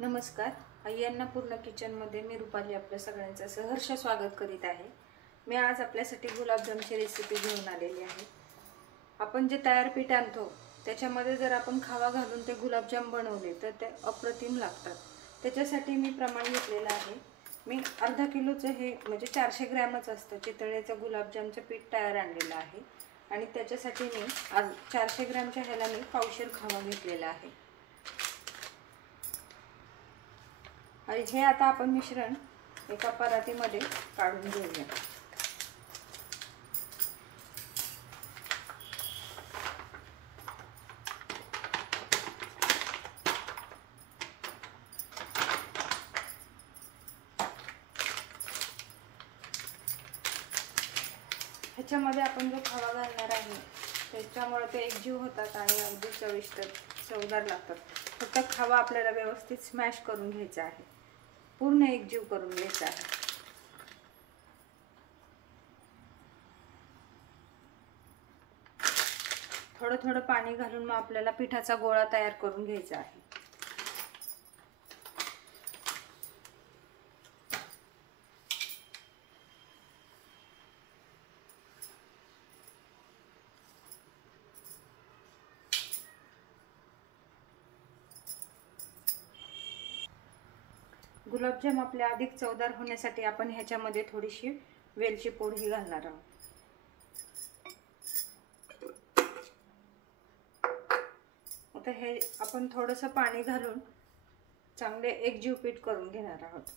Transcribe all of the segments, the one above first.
नमस्कार. आई अन्नपूर्णा किचनमध्ये मी रुपाली आपल्या सगळ्यांचं सहर्ष स्वागत करीत आहे. मी आज आपल्यासाठी गुलाबजामची रेसिपी घेऊन आलेली आहे. आपण जे तयार पीठ आणतो त्याच्यामध्ये जर आपण खवा घालून ते गुलाबजाम बनवले तर ते अप्रतिम लागतात. त्याच्यासाठी मी प्रमाण घेतलेलं आहे. मी अर्धा किलोचं हे म्हणजे 400 ग्रॅमच असतं चितळेचं गुलाबजामचं पीठ तयार आणलेलं आहे आणि त्याच्यासाठी मी 400 ग्रॅमच्या ह्याला मी पावशेर खवा घेतलेला आहे. आणि हे आता आपण मिश्रण एका परातीमध्ये काढून घेऊया. ह्याच्यामध्ये आपण जो खवा घालणार आहे त्याच्यामुळे ते एकजीव होतात आणि अगदी चविष्ट चवदार लागतात. फक्त खवा आपल्याला व्यवस्थित स्मॅश करून घ्यायचा आहे, पूर्ण एकजीव करून घ्यायचा आहे. थोडं थोडं पाणी घालून मग आपल्याला पिठाचा गोळा तयार करून घ्यायचा आहे. गुलाबजाम आपले अधिक चवदार होण्यासाठी आपण ह्याच्यामध्ये थोडीशी वेलची पूड ही घालणार आहोत. आता हे आपण थोडंसं पाणी घालून चांगले एकजीव पीठ करून घेणार आहोत.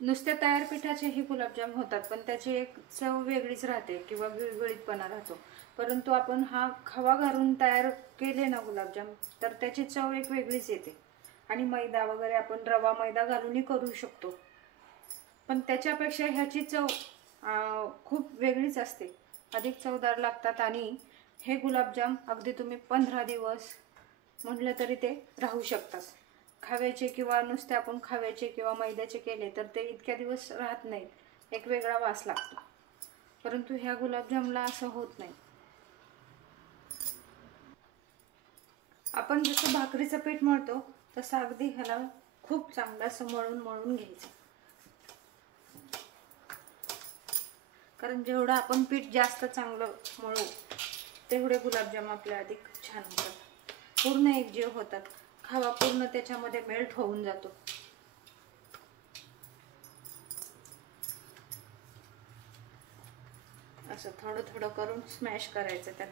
नुसत्या तयार पिठाचे हे गुलाबजाम होतात, पण त्याची एक चव वेगळीच राहते किंवा गुळगुळीतपणा राहतो. परंतु आपण हा खवा घालून तयार केले ना गुलाबजाम तर त्याची चव एक वेगळीच येते. आणि मैदा वगैरे आपण रवा मैदा घालूनही करू शकतो, पण त्याच्यापेक्षा ह्याची चव खूप वेगळीच असते, अधिक चवदार लागतात. आणि हे गुलाबजाम अगदी तुम्ही 15 दिवस म्हटलं तरी ते राहू शकतात. खव्याचे किंवा नुसते आपण खव्याचे किंवा मैद्याचे केले तर ते इतक्या दिवस राहत नाही, एक वेगळा वास लागतो. परंतु ह्या गुलाबजामला असं होत नाही. आपण जसं भाकरीचं पीठ मळतो तसं अगदी ह्याला खूप चांगलं असं मळून घ्यायचं. कारण जेवढं आपण पीठ जास्त चांगलं मळू तेवढे गुलाबजाम आपले अधिक छान होतात, पूर्ण एकजीव होतात, खवा पूर्ण त्याच्यामध्ये मेल्ट होऊन जातो. असं थोडं थोडं करून स्मॅश करायचं त्यात.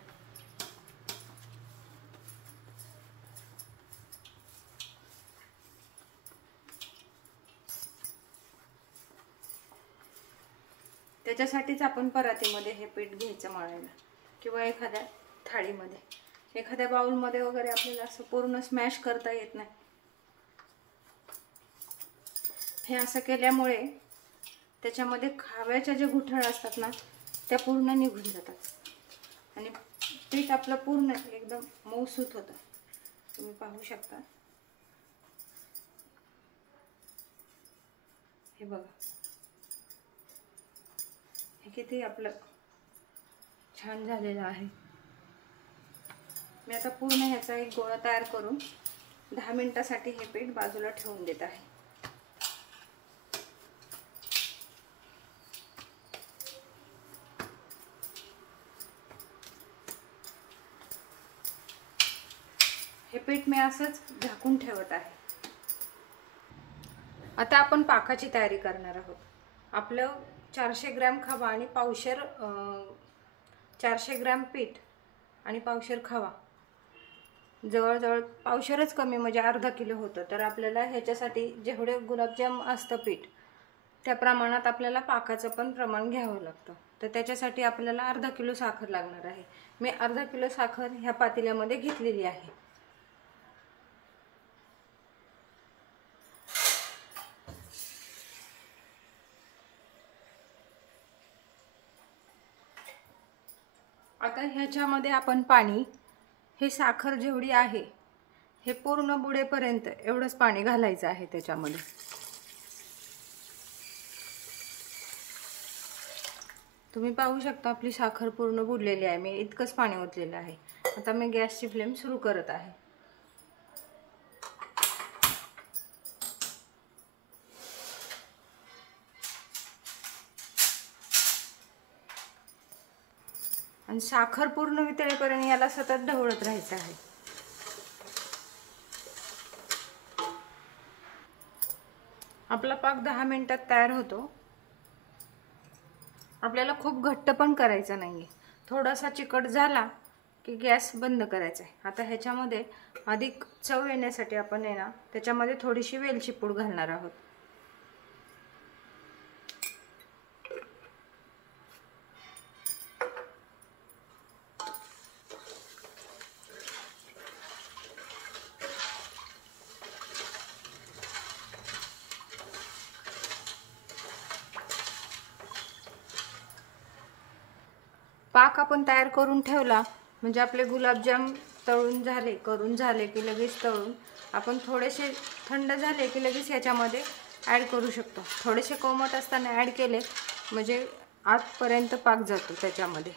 त्याच्यासाठीच आपण परातीमध्ये हे पीठ घ्यायचं मळायला किंवा एखाद्या थाळीमध्ये, एखाद्या बाउलमध्ये वगैरे आपल्याला असं पूर्ण स्मॅश करता येत नाही. हे असं केल्यामुळे त्याच्यामध्ये खव्याच्या जे गुठळ्या असतात ना त्या पूर्ण निघून जातात आणि पीठ आपलं पूर्ण एकदम मऊसूत होतं. तुम्ही पाहू शकता. हे बघा, हे किती आपलं छान झालेलं आहे. मी आता पूर्ण ह्याचा एक गोळा तयार करून 10 मिनिटासाठी हे पीठ बाजूला ठेवून देत आहे. हे पीठ मी असंच झाकून ठेवत आहे. आता आपण पाकाची तयारी करणार आहोत. आपलं 400 ग्रॅम खवा आणि पावशेर 400 ग्रॅम पीठ आणि पावशेर खवा, जवळजवळ पावशेरच कमी म्हणजे अर्धा किलो होतं. तर आपल्याला ह्याच्यासाठी जेवढे गुलाबजाम असतं पीठ त्या प्रमाणात आपल्याला पाकाचं पण प्रमाण घ्यावं लागतं. तर त्याच्यासाठी आपल्याला अर्धा किलो साखर लागणार आहे. मी अर्धा किलो साखर ह्या पातेल्यामध्ये घेतलेली आहे. आता ह्याच्यामध्ये आपण पाणी, हे साखर जेवढी आहे हे पूर्ण बुडेपर्यंत एवढंच पाणी घालायचं आहे त्याच्यामध्ये. तुम्ही पाहू शकता आपली साखर पूर्ण बुडलेली आहे. मी इतकंच पाणी ओतलेलं आहे. आता मी गॅसची फ्लेम सुरू करत आहे. आणि साखर पूर्ण वितळेपर्यंत याला सतत ढवळत राहायचं आहे. आपला पाक 10 मिनिटात तयार होतो. आपल्याला खूप घट्ट पण करायचा नाहीये. थोडासा चिकट झाला की गॅस बंद करायचा आहे. आता ह्याच्यामध्ये अधिक चव येण्यासाठी आपण आहे ना त्याच्यामध्ये थोडीशी वेलची पूड घालणार आहोत. पाक आपण तयार करून ठेवला म्हणजे आपले गुलाबजाम करून झाले की लगेच तळून आपण थोडेसे थंड झाले की लगेच याच्यामध्ये ॲड करू शकतो. थोडेसे कोमट असताना ॲड केले म्हणजे आतपर्यंत पाक जातो त्याच्यामध्ये.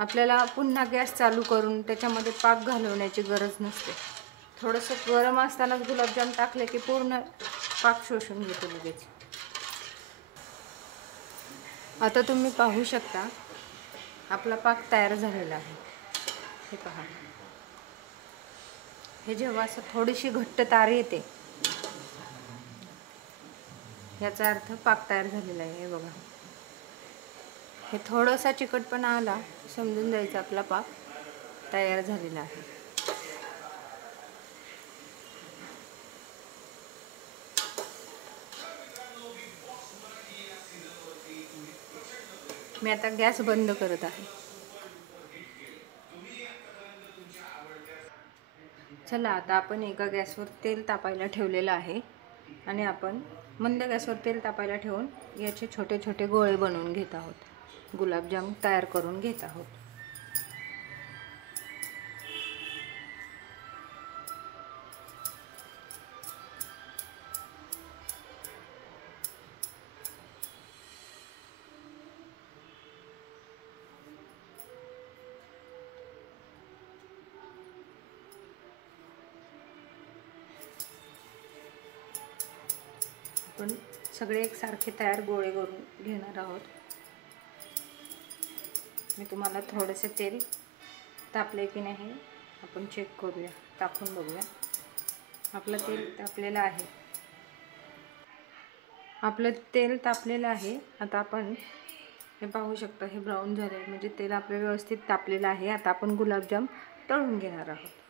आपल्याला पुन्हा गॅस चालू करून त्याच्यामध्ये पाक घालवण्याची गरज नसते. थोडंसं गरम असतानाच गुलाबजाम टाकले की पूर्ण पाक शोषून घेतो लगेच. आता तुम्ही पाहू शकता आपला पाक तयार झालेला आहे. हे पहा, हे जेव्हा असं थोडीशी घट्ट तार येते याचा अर्थ पाक तयार झालेला आहे. हे बघा, हे थोडासा चिकटपणा आला समजून जायचं आपला पाक तयार झालेला आहे. मी आता गॅस बंद करत आहे. चला आता आपण एका गॅसवर तेल तापायला ठेवलेलं आहे आणि आपण मंद गॅसवर तेल तापायला ठेवून याचे छोटे छोटे गोळे बनवून घेत आहोत. गुलाबजाम तयार करून घेत आहोत. आपण सगळे एकसारखे तयार गोळे करून घेणार आहोत. मी तुम्हाला थोडेसे तेल तापले की नाही आपण चेक करूया, टाकून बघूया. आपलं तेल तापलेलं आहे. आपलं तेल तापलेलं आहे. आता आपण हे पाहू शकता, हे ब्राऊन झाले म्हणजे तेल आपलं व्यवस्थित तापलेलं आहे. आता आपण गुलाबजाम तळून घेणार आहोत.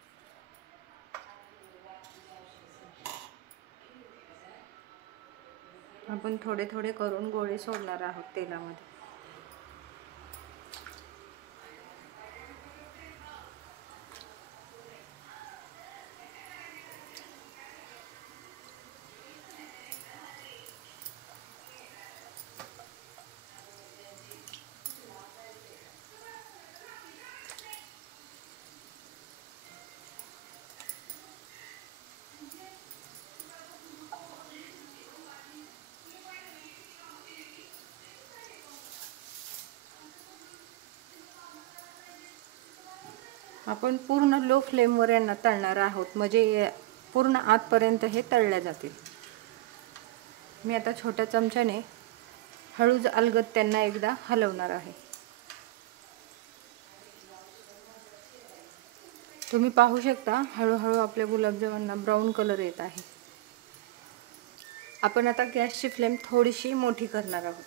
आपण थोडे थोडे करून गोळे सोडणार आहोत तेलामध्ये. आपण पूर्ण लो फ्लेमवर यांना तळणार आहोत म्हणजे पूर्ण आतपर्यंत हे तळले जातील. मी आता छोट्या चमच्याने हळूच अलगद त्यांना एकदा हलवणार आहे. तुम्ही पाहू शकता हळूहळू आपल्या गुलाबजामांना ब्राऊन कलर येत आहे. आपण आता गॅसची फ्लेम थोडीशी मोठी करणार आहोत.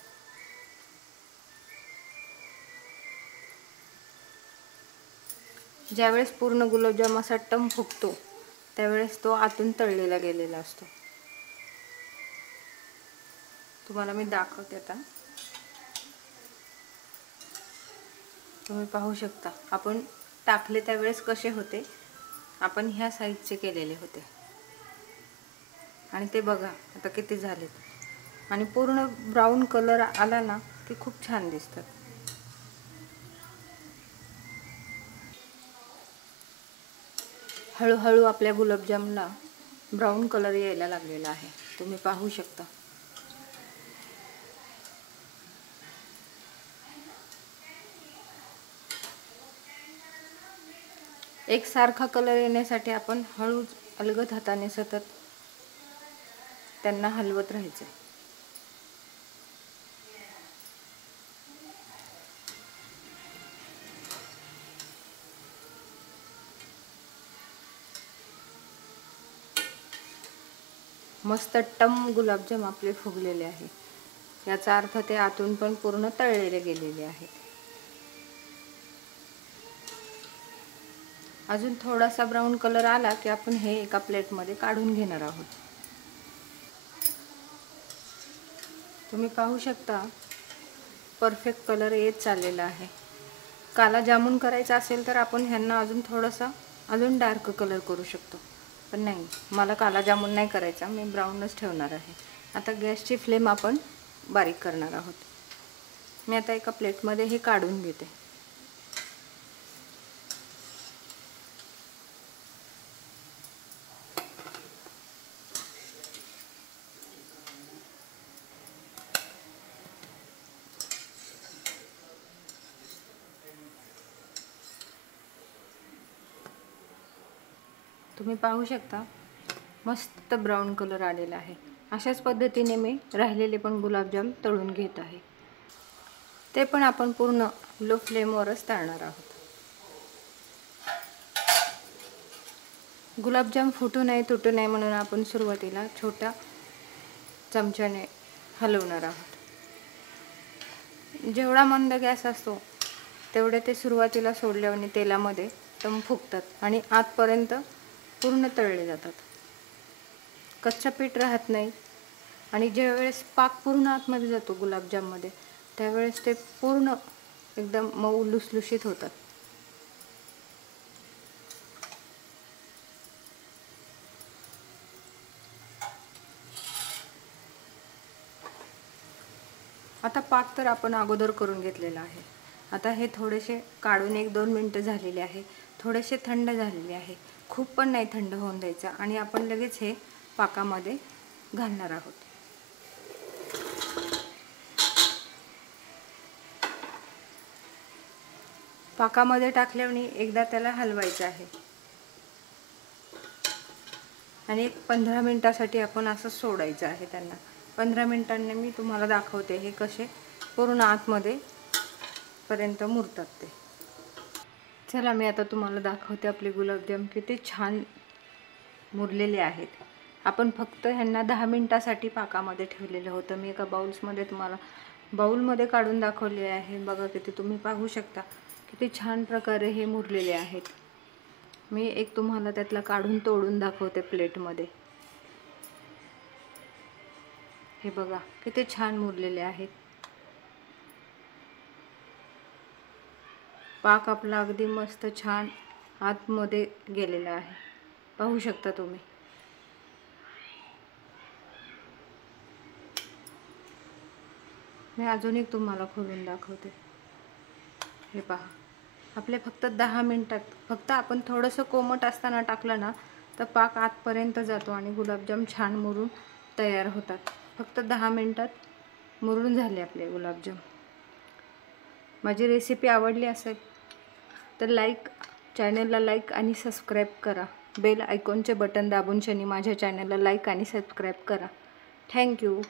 ज्यावेळेस पूर्ण गुलाबजाम असा टम फुगतो त्यावेळेस तो आतून तळलेला गेलेला असतो. तुम्हाला मी दाखवते आता. तुम्ही पाहू शकता आपण टाकले त्यावेळेस कसे होते. आपण ह्या साईजचे केलेले होते आणि ते बघा आता किती झालेत आणि पूर्ण ब्राऊन कलर आला ना की खूप छान दिसतात. हळूहळू आपल्या गुलाबजामला ब्राऊन कलर यायला लागलेला आहे. तुम्ही पाहू शकता. एकसारखा कलर येण्यासाठी आपण हळूच अलगद हाताने सतत त्यांना हलवत राहायचं. मस्त टम गुलाबजाम आपले फुगलेले आहे. याचा अर्थ ते आतून पण पूर्ण तळलेले गेलेले आहेत. अजून थोडासा ब्राऊन कलर आला की आपण हे एका प्लेटमध्ये काढून घेणार आहोत. तुम्ही पाहू शकता परफेक्ट कलर येत चाललेला आहे. काला जामून करायचा असेल तर आपण ह्यांना अजून थोडासा अजून डार्क कलर करू शकतो, पण नाही, मला काला जामून नाही करायचा, मी ब्राऊनच ठेवणार आहे. आता गॅसची फ्लेम आपण बारीक करणार आहोत. मी आता एका प्लेटमध्ये हे काढून घेते. तुम्ही पाहू शकता मस्त ब्राऊन कलर आलेला आहे. अशाच पद्धतीने मी राहिलेले पण गुलाबजाम तळून घेत आहे. ते पण आपण पूर्ण लो फ्लेमवरच तळणार आहोत. गुलाबजाम फुटू नये, तुटू नये म्हणून आपण सुरुवातीला छोट्या चमच्याने हलवणार आहोत. जेवढा मंद गॅस असतो तेवढे ते सुरुवातीला सोडल्याने तेलामध्ये टम फुगतात आणि आतपर्यंत पूर्ण तळले जातात. कच्चं पीठ राहत नाही आणि ज्यावेळेस पाक पूर्ण आतमध्ये जातो गुलाबजाममध्ये त्यावेळेस ते पूर्ण एकदम मऊ लुसलुशीत होतात. आता पाक तर आपण अगोदर करून घेतलेला आहे. आता हे थोडेसे काढून 1-2 मिनटं झालेले आहे. थोडेसे थंड झालेले आहे. खूप पण नाही थंड होऊन द्यायचा आणि आपण लगेच हे पाकामध्ये घालणार आहोत. पाकामध्ये टाकल्याने एकदा त्याला हलवायचं आहे आणि 15 मिनिटासाठी आपण असं सोडायचं आहे त्यांना. 15 मिनिटांनी मी तुम्हाला दाखवते हे कसे पूर्ण आतमध्ये पर्यंत मुरतात ते. चला मी आता तुम्हाला दाखवते आपले गुलाबजाम किती छान मुरलेले आहेत. आपण फक्त ह्यांना 10 मिनिटासाठी पाकामध्ये ठेवलेलं होतं. मी एका बाउलमध्ये काढून दाखवले आहे. बघा किती तुम्ही पाहू शकता किती छान प्रकारे हे मुरलेले आहेत. मी एक तुम्हाला त्यातला काढून तोडून दाखवते प्लेटमध्ये. हे बघा किती छान मुरलेले आहेत. पाक आपला अगदी मस्त छान आतमध्ये गेलेला आहे. पाहू शकता तुम्ही. मी अजून एक तुम्हाला खोलून दाखवते. हे पहा आपले फक्त 10 मिनिटात, फक्त आपण थोडंसं कोमट असताना टाकलं ना तर पाक आतपर्यंत जातो आणि गुलाबजाम छान मुरून तयार होतात. फक्त 10 मिनिटात मुरून झाले आपले गुलाबजाम. माझी रेसिपी आवडली असेल तर चॅनलला लाईक आणि सबस्क्राईब करा. बेल आयकॉनचे बटन दाबून माझ्या चॅनलला लाईक आणि सबस्क्राईब करा. थँक्यू.